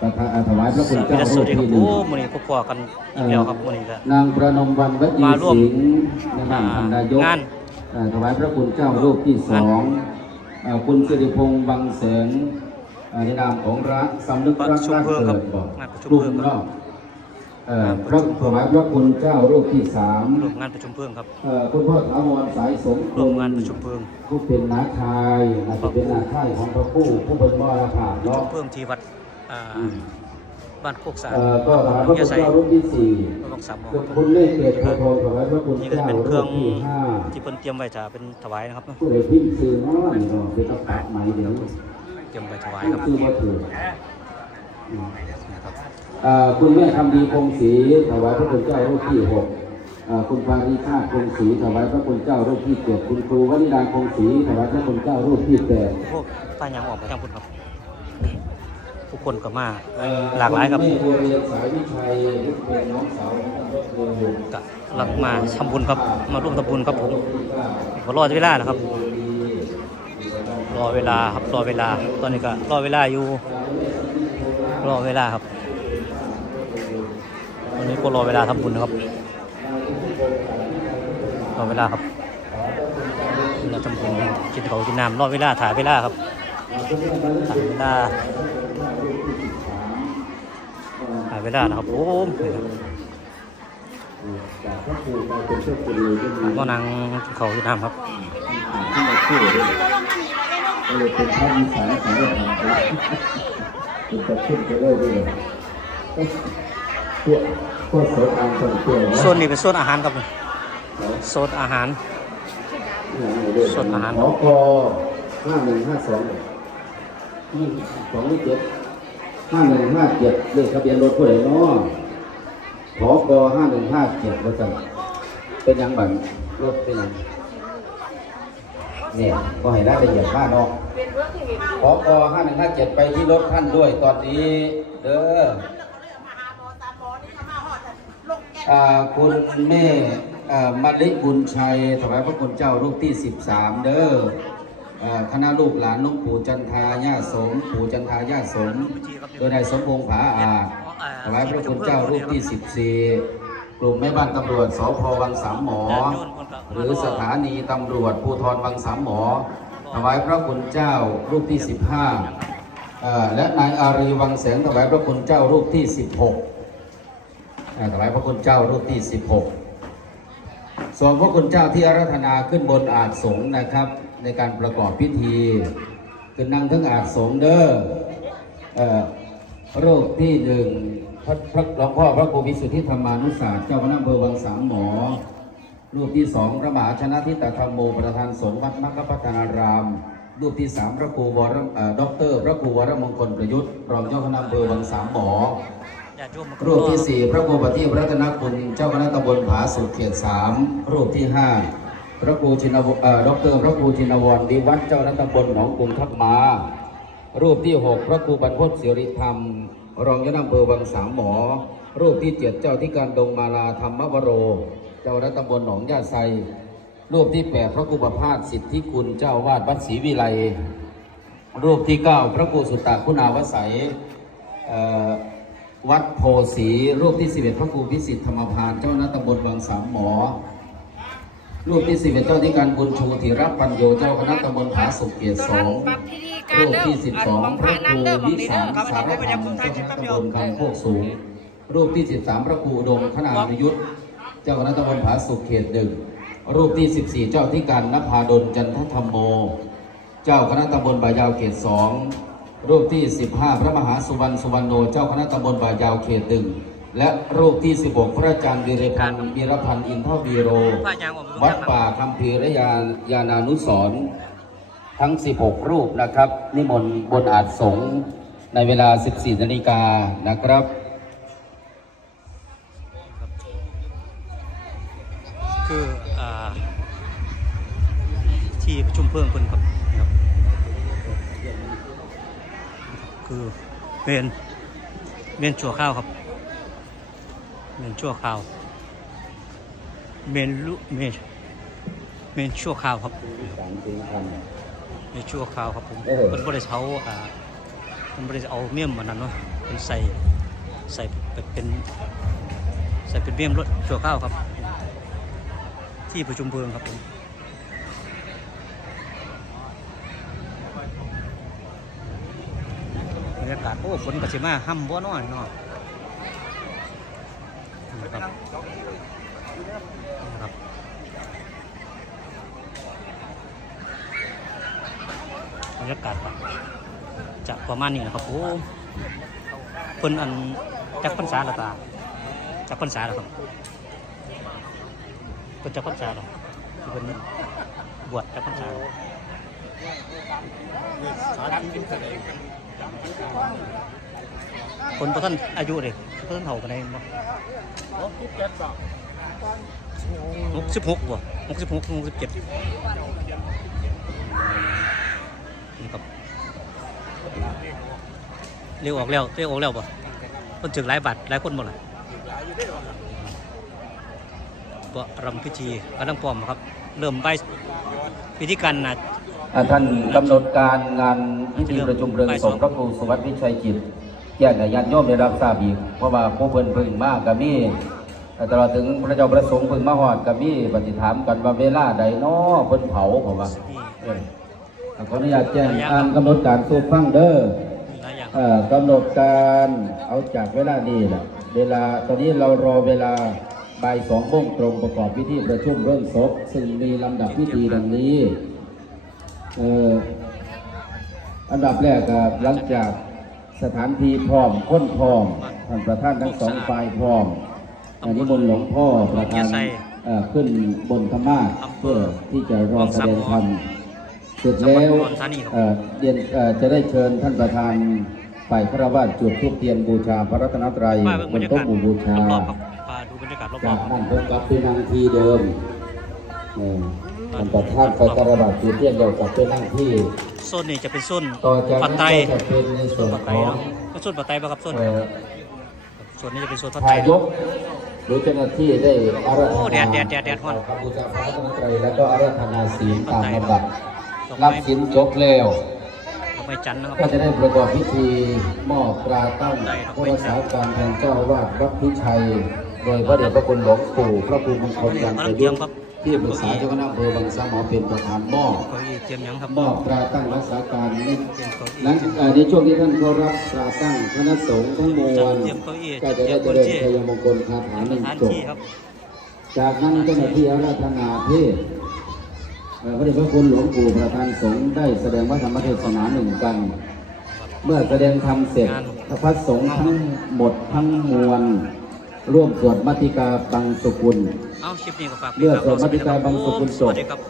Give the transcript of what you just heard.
ประธานถวายพระคุณสเจ้าวัสรูปดีครับที่หนึ่โอ้งมื้อนี้พวกพอกันอีกแล้วครับมื้อนี้ก็นางประนมวันวัดยีมาร่วมสิงห์ในนามท่านนายกงานเอ่อถวายพระคุณเจ้ารูปที่สองเอ่อคุณสิริพงษ์บังแสงเอ่อในนามของรักสำนึกรักประชุมรักเพลิงครัเกิบดบอกงานประชุมกลุ่มเพลิงครับเนาะเอ่อพระถวายพระคุณเจ้ารูปที่สามร่วมงานประชุมเพลิงครับเอ่อคุณพ่อถาวรสายสมร่วมงานประชุมเพลิงผู้เป็นนาคายอาจจะเป็นนาคายของพระผู้ผู้เป็นมรภาพประชุเนาะมเพลิงที่วัดอ่า บ้านโคกสารเอ่อก็ถวายพระคุณเจ้ารูปที่สี่ก็ต้องสามหมอคุณเลขเกตโพธิ์ทองถวายพระคุณนี่ก็เจ้าจะเป็นเครูรื่องปที่ห้าที่เพิ่นเตรียมไว้จะเป็นถวายนะครับเนาะผู้ใดพิมพ์ซื้อน้อยเนาะเป็นอัปะใหม่เดี๋ยวเตรียมไว้ถวายพิมครับพ์ซื้อมาถือนะครับเอ่อคุณแม่คำดีคงศรีถวายพระคุณเจ้ารูปที่หกเอ่อคุณปาริชาติคงศรีถวายพระคุณเจ้ารูปที่เจ็ดคุณครูวนิดาคงศรีถวายพระคุณเจ้ารูปที่แปดพวกป้ายางออกมาทางพุ่นครับทุก คนก็มาเอ่อหลากหลายครับณแม่บัวเรียนสายวิชัยเป็นน้องสาวของท่านพระครูก็หลักมาทำบุญครับมาร่วมทำบุญครับผมก็รอเวลานะครับ รอเวลาครับรอเวลา ตอนนี้ก็รอเวลาอยู่ รอเวลาครับตอนนี้ก็รอเวลาทำบุญนะครับรอเวลาครับเราทำบุญกินเขาวกินน้ำรอเวลาถ่ายเวลาครับถ่ายเวลาถ่าย เวลานะครับโอ้มจากพระครูไปเป็นเจ้าคุณเลยก็มีก็นั่งกินเขาวกินน้ำครับที่มาช่วยก็เลยเป็นพระวิสาของเราเป็นตะขึ้นไปเลยด้วยตัวตัวเสริมอันส่วนตัวนะส่วนนี้เป็นส่วนอาหารครับโซนอาหารส่วนอาหารขอกห้าหนึ่งห้าสองสองเจ็ด ห้าหนึ่งห้าเจ็ดเลขทะเบียนรถผู้ใดเนาะขอกห้าหนึ่งห้าเจ็ดว่าจังเป็นยังบังรถเป็นหยังเนี่ยก็ให้รายละเอียดมากเนาะขอกห้าหนึ่งห้าเจ็ดไปที่รถท่านด้วยตอนนี้เด้ออ่าคุณแม่อ่ามะลิบุญชัยถวายพระคุณเจ้ารูปที่ 13 เด้ออ่าคณะลูกหลานหลุงปู่จันทาญาสม ปู่จันทาญาสม โดยนายสมพงษ์ผาอาจถวายพระคุณเจ้ารูปที่ 14 กลุ่มแม่บ้านตำรวจสพวังสามหมอ หรือสถานีตำรวจภูธรวังสามหมอ ถวายพระคุณเจ้ารูปที่ 15อ่าและนายอารีวังแสงถวายพระคุณเจ้ารูปที่ 16อ่าถวายพระคุณเจ้ารูปที่ 16 ส่วนพระคุณเจ้าที่อารัธนาขึ้นบนอาจสงฆ์นะครับในการประกอบพิธีคือนั่งทั้งอาจสงฆ์เด้อเอ่อ รูปที่หนึ่งพระพระหลวงพ่อพระครูวิสุทธิธรรมานุศาสตร์เจ้าคณะอำเภอวังสามหมอ รูปที่สองพระมหาชนะทิตธรรมโมประธานสงฆ์วัดมัคคพัฒนาราม รูปที่สามพระครูวรเอ่อด็อกเตอร์ พระครูวรมงคลประยุทธ์รองเจ้าคณะอำเภอวังสามหมอ รูปที่สี่พระครูปฏิรัตนคุณเจ้าคณะตำบลผาสุดเขตสามรูปที่ห้าพระครูชินวเอ่อดอกเตอรพระครูชินวรดีวัดเจ้าคณะตำบลหนองกรุงทับมา รูปที่หกพระครูบรรพตศิริธรรม รองเจ้าคณะอำเภอวังสามหมอ รูปที่เจ็ดเจ้าที่การดงมาลาธรรมวโร เจ้าคณะตบลหนองยาไซรูปที่แปดพระครูประภาสสิทธิคุณเจ้าวาดวัดศรีวิไลรูปที่เก้าพระครูสุตตะคุณาวสัยวัดโพสีรูปที่สิบเอ็ดพระครูพิสิทธิธรรมพานเจ้าหน้าตำบลบางสามหมอ รูปที่สิบเอ็ดเจ้าที่การบุญชูธีรปัญโยเจ้าคณะตำบลผาสุกเกียรติสองรูปที่สิบสองพระครูวิสารสารธรรมเจ้าคณะตำบลคำโคกสูง รูปที่สิบสามพระครูดมคณานุยุทธเจ้าคณะตำบลผาสุกเขตหนึ่งรูปที่สิบสี่เจ้าที่การนภาดลจันทธรรมโม เจ้าคณะตำบลบายาวเขตสองรูปที่15พระมหาสุวรรณสุวรรณโนเจ้าคณะตำบลบายาวเขตหนึ่ง และรูปที่ 16 พระอาจารย์วีรพันธ์วีรพันธ์อินทวีโรป้ายางออกมาวัดป่าคำพีรยายานานุสรณ์ทั้ง 16 รูปนะครับ นิมนต์บนอาจสงฆ์ในเวลา 14 นาฬิกานะครับคืออ่าที่ประชุมเพลิงคนครับนะครับ คือเป็นเมนชั่วข้าวครับ เมนชั่วข้าว เมนลุเมนเมนชั่วข้าวครับเมนชั่วข้าวครับผมเออเป็นบริษัทอ่าเป็นบริษัทเอาเมี่ยมมันนั้นเนาะเป็นใส่ใส่เป็นเป็นใส่เป็นเบี้ยมรถชั่วข้าวครับ ที่ประชุมเพลิงครับผมบรรยากาศโอ้ฝนก็สิมาห้ำบ่น้อยเนาะ นี่ครับนี่ครับบรรยากาศจะประมาณนี้นะครับโอ้เพิ่นอันจักพรรษาและตาจักพรรษาแล้วครับเพิ่นจักพรรษาแล้วที่เพิ่นบวชจักพรรษาสาธิตแล้ว คนประท่านอายุเลยประท่านเฒ่ากันได้บ่หกสิบหกบ่หกสิบหกหกสิบเจ็ดนี่ครับเรียกออกแล้วเรียกออกแล้วป่ะคนถึงหลายบาทหลายคนหมดเลยปรำพิธีกำลังพร้อมครับ เริ่มไปพิธีการนะอ่าท่านกำหนดการงานพิธีประชุมเพลิงศพพระครูสุวัสดิ์วิชัยจิต แจ้งให้ญาติโยมได้รับทราบอีก เพราะว่าผู้เพิ่นเพิ่งมากกับมีตลอดถึงพระเจ้าประสงค์เพิ่งมาหอดกับมีปฏิถามกันว่าเวลาใดน้อเพิ่นเผาผมว่าขออนุญาตแจ้งอ่านกำหนดการสู่ฟังเด้อกำหนดการเอาจากเวลานี้แหละเวลาตอนนี้เรารอเวลาบ่ายสองโมงตรงประกอบพิธีประชุมเรื่องศพซึ่งมีลำดับพิธีดังนี้อันดับแรกก็หลังจาก สถานที่พร้อมค้นพร้อมท่านประธานทั้งสองฝ่ายพร้อมอันนี้บนต์หลวงพ่อประธานเอ่อขึ้นบนธรรมาสน์เพื่อที่จะรอแสดงธรรมเสร็จแล้วเอ่อเรียนเอ่อจะได้เชิญท่านประธานฝ่ายคารวะจุดทุกเทียนบูชาพระรัตนตรัยมาเบิ่งบบรนรยากาศโต๊ะหมู่บูชารอบๆครับมาดูบรรยากาศรจาอกบนั้นพบกับเป็นนางที่เดิมเออท่านประธานฝ่ายคารวะจุดเทียนเดียวกับเป็นนางที่ๆโซนนี้จะเป็นโซนต่อจากปัตนั้นไตก็จะเป็นในโซส่วนนปัตไตของเนาะเป็นโซนปัตไตป่ะครับโซนเอ่อโซนนี้จะเป็นโซนปัตไตทายกหรือเจ้าหน้าที่ได้อาราธโอ้นาแดดแดดแดดแดดฮ้อน พระบูชาพระรัตนตรัยแล้วก็อาราธนาศีลตามลำดับดอกรับไม้ศีลจบแล้ว ดอกไม้จันทร์นะครับ ก็จะได้ประกอบพิธีมอบตราตั้งผู้รักษาการแทนเจ้าอาวาดวัดพิชัย โดยพระเดชพระคุณหลวงปู่พระครูมงคลยันประยุทธ์ ที่ปรึกษาเจ้าคณะอำเภอบางสาหมอเป็นประธานมอบเก้าอี้เตรียมหยังครับมอบตราตั้งรักษาการในเตรียมเก้าหลัอี้งเอ่อในช่วงที่ท่านเข้ารับตราตั้งคณะสงฆ์ทั้งมวลเตรียมเก้าอี้ก็จะเตรีได้ยมเจพื้นริญที่ชัยมงคลคาถาหนึ่งสถานจบที่ครับจากนั้นเจ้าหน้าที่อาราธนาเทศน์เอ่อพระเดชพระคุณหลวงปู่ประธานสงฆ์ได้แสดงวัฒนธรรมเทศนาหนึ่งกัน เมื่อแสดงธรรมเสร็จพระสงฆ์ทั้งหมดทั้งมวล ร่วมสวดมัติกาบังสุกุล เอาคลิปนี้ก็ฝากเมื่อสวดมัตติกาบังสุกุลจบ สวัสดีครับ